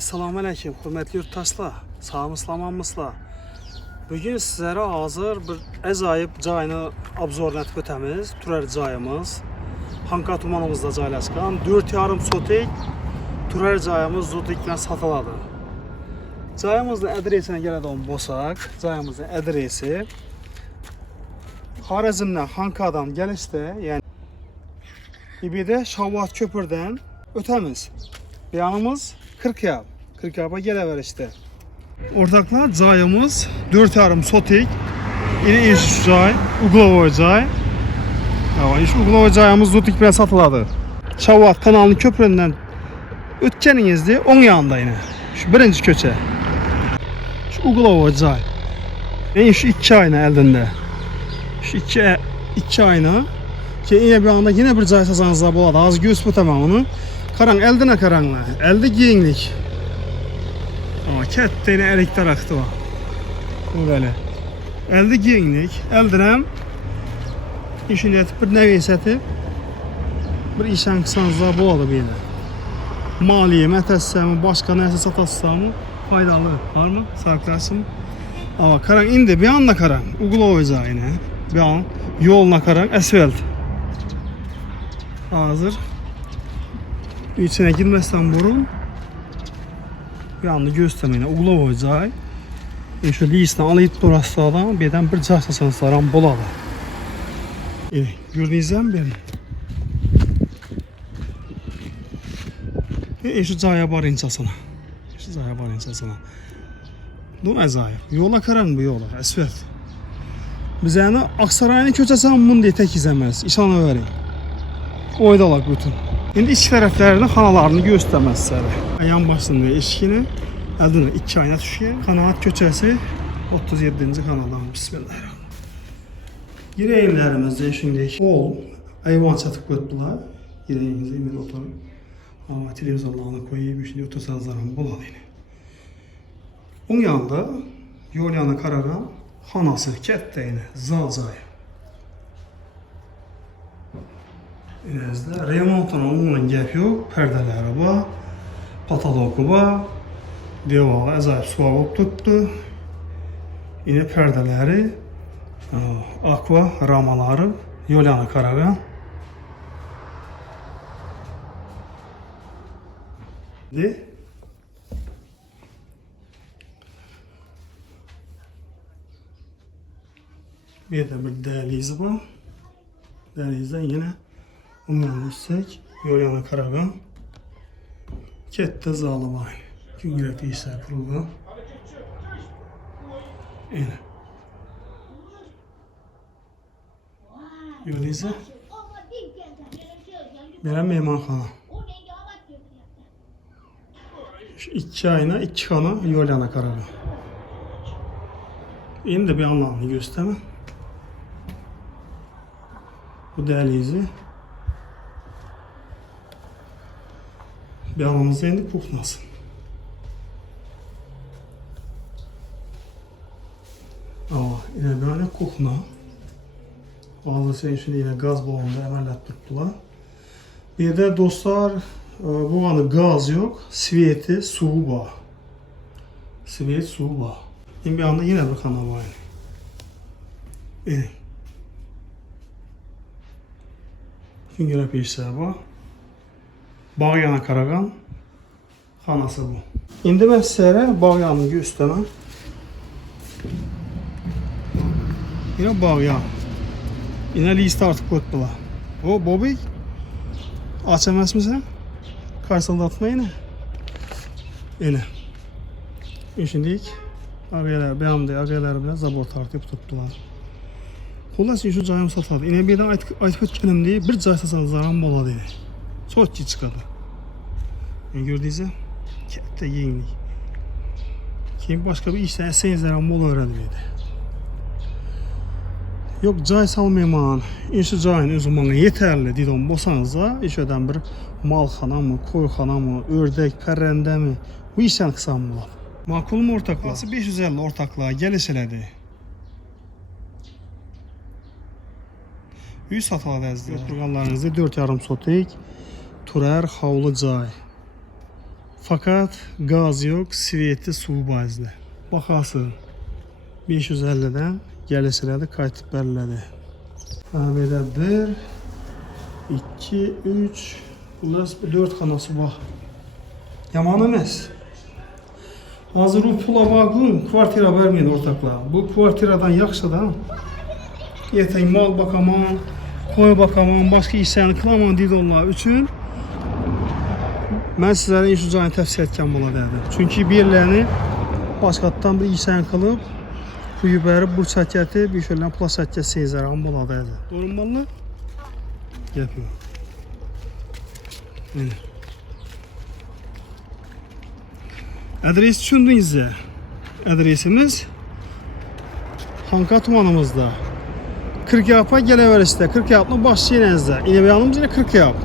Assalamualaikum, hörmətli yurttaşlar. Sağ-salamanmısınızlar? Bugün sizlərə hazır bir əcaib cayını obzoruna ötəmiz. Turər cayımız Xanqa tumanımızda caylaşqan 4,5 sotik Turər cayımız zotiklə satıladı. Cayımızın adresinə gələdəm bolsaq, cayımızın adresi Xarəzmdən Xanqadan gəlişdə, yəni İbidə Şavvat köprüdən ötəmiz. Yanımız 40 yaba gelever işte. Ortaklar cayımız 4,5 sotik. Yine iş cay, Uglavoy cay. İş Uglavoy cayımız zotik bile satıladı. Şavvat kanalının köpründen ötkeninizde 10 yanında yine. Şu birinci köçe. Şu Uglavoy cay. Yani şu 2 ayna elinde. Şu 2 ayna. Ki yine bir anda yine bir cay sasanızda buladı. Az göz bu tamamını. Karan eldine karanla. Elde giyinlik. Ama ketteyine erik taraktı var. Bu böyle. Elde giyinlik. Eldinem. İşin eti bir nevi seti. Bir işen kısanızda bu oldu bir de. Maliye, metessemi, başka neyse satassamı faydalı. Var mı? Sarklarsın. Ama karan indi bir anda karan. Ugula oyacağı yine. Bir an yoluna karan. Asfalt. Hazır. İçine girmezsen burun bir anda göstermeyin. Uglavoy cay. Şu listini alıp duraslardan birden bir cay sasanızlardan boladı. Gördüğünüz mi benim? Şu caya var insasına. Şu caya var insasına. Bu ne cay? Yola karan bu yola. Asfalt. Biz yani Aksaray'ın köçəsən bunu diye tek izlemez. İşana verin. Oydalak bütün. Şimdi iç tərəflərində xanalarını göstərməz sizə. Yan başında eşkini, əldən 2 ayna düşüyor. Qanaat köçəsi 37-ci kanaldan. Bismillahirrahmanirrahim. Girəyimlərimizdə şimdi bol ayvan çatıb qoydular. Girəyimizdə imir oturun. Ama televizorlarını koyayım, şimdi otursanızlarım boladı yine. Onun yanında yol yanı kararan xanası kətdə yine zalcayı. İnəzdə remontun onunla gəp yox, pərdələri var, patoloqu var, devalı əzayib suavıb tutdu. Yine pərdələri, aqua ramaları, yol yanı kararan. Bir de bir dəhliz var. Dəhlizdən yine umumlu üstek, yol yanı karagan. Kette zalı var. Güngürek işler kuruldu. Yine. Gördüğünüz mü? Benim meymanxana. Şu 2 ayna, 2 kana yol yanı karagan. Yine de bir anlamını gösterme. Bu dəhlizi. Bir anamızda indi kuxnası. Ama yine böyle kuxna. Bazı şey şimdi yine gaz balonunda əməliyyat tutdular. Bir de dostlar bu anı gaz yok. Sveti, suğu var. Svet, suğu var. Şimdi bir anda yine bir kana var. Yine. Güngörə peşlər var. Bağ yana karagan xanası bu. İndi mən sizlərə bağ yanını göstərəm. Yine bağ yan. Yine list artıq qoydular. O Bobik. Açamaz mısın? Karşısında yine. Yine. Şimdilik ağalar, beyandı ağalar bile zabot artıq tutdular. Xullas şu cayım satadı. Yine bir de aytıb ötkenim diye bir cay sasanızlarım boladı. Çok ki çıkadı. Yani gördüğünüz kette yenilik. Kim başka bir işten eseyizlerim bol öğrenmeydi. Yok cay salmayman. İnşi cayın özü bana yeterli dedim. Bosanızda iş öden bir malxana mı, koyxana mı, ördek, pərrəndə mi? Bu işten kısan bular. Makul mu ortaklığa? 550 ortaklığa geliş elədi. 100 satıladı əzizlər. Yoxurğanlarınızda 4,5 sotik Turər Xavlı cay. Fakat gaz yok, sveti su bazlı. Baxasın 550'dən gəlişlədi, qayıtıb bərlədi. Belə 1, 2, 3, ulas 4 xanası bax. Yaman emas. Hazır o pula bağlı kvartira verməyən ortaqlar. Bu kvartiradan yaxşı da. Yetən mal bakaman, koy bakaman, başqa işlərini qılaman deyil onlar üçün. Mən sizlərə iş ucayını təfsir etkən bula derdim. Çünki birlərini başqatdan bir işlərini qılıb, kuyu bərib, bu çəkəti, bir şeylərlə pula çəkət seyzərəm bula derdim. Doğru yapıyor. Adres düşündüyünüzdə, adresimiz Xanqa tumanımızda. 40 yapa Gələvərisdə, 40 yaplı başlayınızda. İnəbəyanımız ilə 40 yap.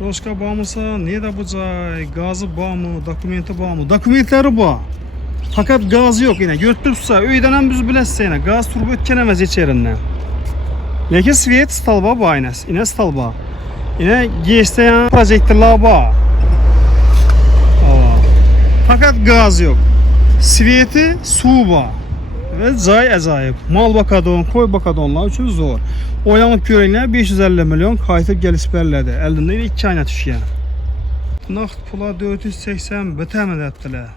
Roşka bağımısa, ne de bu cay, gazı bağ mı, dokumenti bağ mı? Dokumentleri bağ. Fakat gazı yok yine. Götürürsə, öydənən biz biləsə yine. Gaz turbu ötkənəməz içerindən. Lekin svet stalba bağ yine stalba. Yine geçten projektörler bağ. Fakat gaz yok. Sveti su bağ. Ve cay acayip. Mal bakadon, koy bakadonlar üçün zor. Oyanıb görənlər 550 milyon qayıtıb gəlib bərlədi. Əlində 2 ayına düşkən. Naqd pula 480 bitəmən etdilər.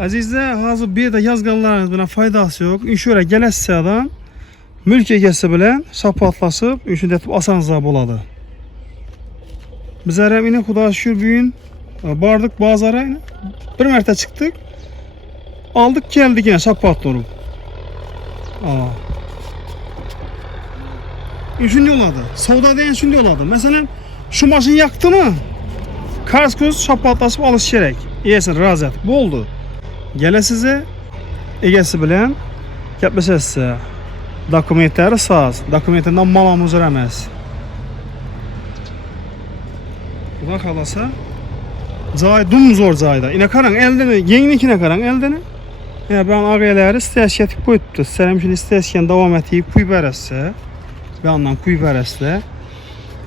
Əzizlər, hazır bir də yazqanlarınız buna faydası yox. İnşöre gələsə adam mülk egəsi bilən şapatlaşıb, üçün asanızlar boladı. Bizlərəm yine Xuda şükür bugün bardık bazara yine. Bir mərtə çıxdıq. Aldık geldik yine şapatlanıb. Üçüncü oladı. Savda deyen üçüncü oladı. Mesela şu maşın yaktı mı? Kaskoz şapatlaşıp alış gerek. İyesin razet. Bu oldu. Gele size egesi bilen yapmışsa dokumentleri sağız. Dokumentinden malamız öğrenmez. Bu da kalasa cay dum zor cayda. İne karan eldeni, yenilikine karan eldeni. Ya ben ağabeləri istəyəşkətib qoyubdu. Sərəm üçün istəyəşkən davam etiyib kuy bərəssə. Bir andan kuy bərəslə.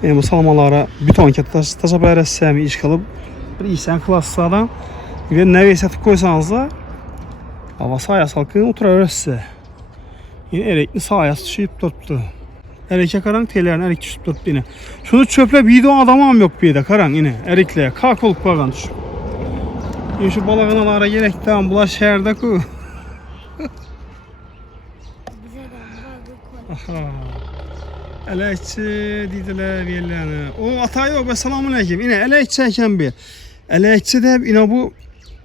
Bu salmalara bir tonket taşa bərəssəm, iş qılıb. Bir işsən klassadan. Və nəvəysətib qoysanız da hava sahaya salqın otura öyrəssə. Yine elekli sahaya düşüb durubdu. Erikə karan teylərin erik düşüb durubdu yine. Şunu çöplə video adamam yok bir də karan yine. Eriklə. Kalk olup bağın düşüb. Şu balığınalara gerekten bunlar şehirde ku. Aha. Elekçi dediler yerlerine. O ata yok be selamun aleyküm. Yine elekçiyken bir. Elekçi de yine bu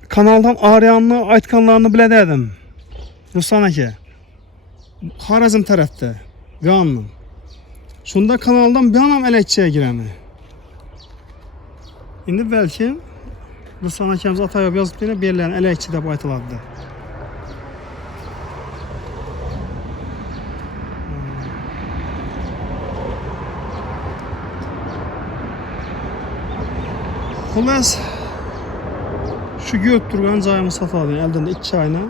kanaldan arayanlı aytkanlarını bile dedim. Rustanaki. Harazm tarafta. Qanun. Şunda kanaldan bir anam elekçiye giremi. Şimdi belki Ruslan hakemiz Atayov yazıp yine birilerini elekçi de baytıladı. Xullas şu gök durğan cayımı satadı. Eldində 2 ayna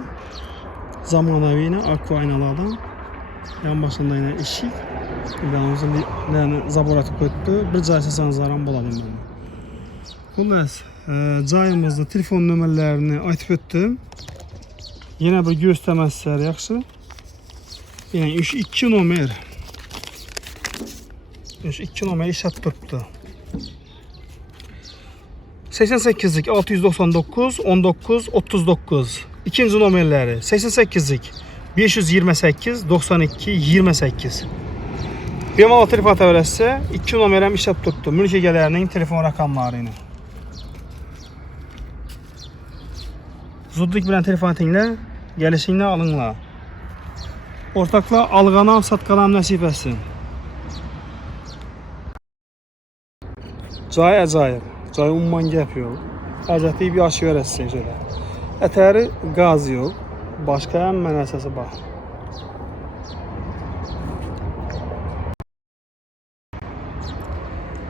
zamanəvi yine akva aynalardan. Yan başında yine eşik. Qanımızın bir zaboratı koydu. Bir caysa sanzaran boladım ben. Xullas cayımızda telefon nömrələrini aytıb ötdüm. Yine bir göstərməzsələr yaxşı. Yine 2 nömr. 2 nömr işlət durubdu. 88'lik 699 19 39. İkinci nömrələri 88'lik 528 92 28. Bemal telefon təvəllüsə 2 nömrəm işlət durubdu. Mülk egelərinin telefon rəqamları ilə. Zudlik bilen telefon etinlə, gəlişinlə alınla. Ortakla alğanam, satqanam nəsib etsin. Cay acayip. Cay umman yapıyor. Acayip bir aşı verəsin şöyle. Ətəri qaz yok. Başka en mənəsəsi bax.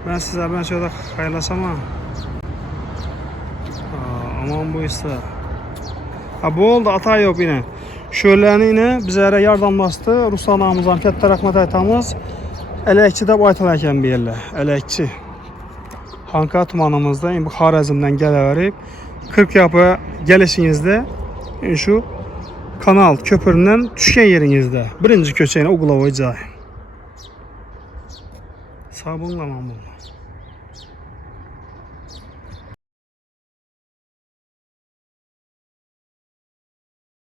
Ben size şöyle xaylasam ha. Aman bu işte. Ha bu oldu ata yok yine. Şöyləni bizlərə yardımlaşdı. Ruslan ağamızdan katta rəhmət aytamız. Ələkçidə baytal əkən bir yerlə. Ələkçi. Xanqa tumanımızda, bu Xarəzmdən gələ 40 yapı gəlişinizdə şu kanal köpründən düşkən yerinizdə. Birinci köçəyinə Uqlavoy cay. Sabunla mamul.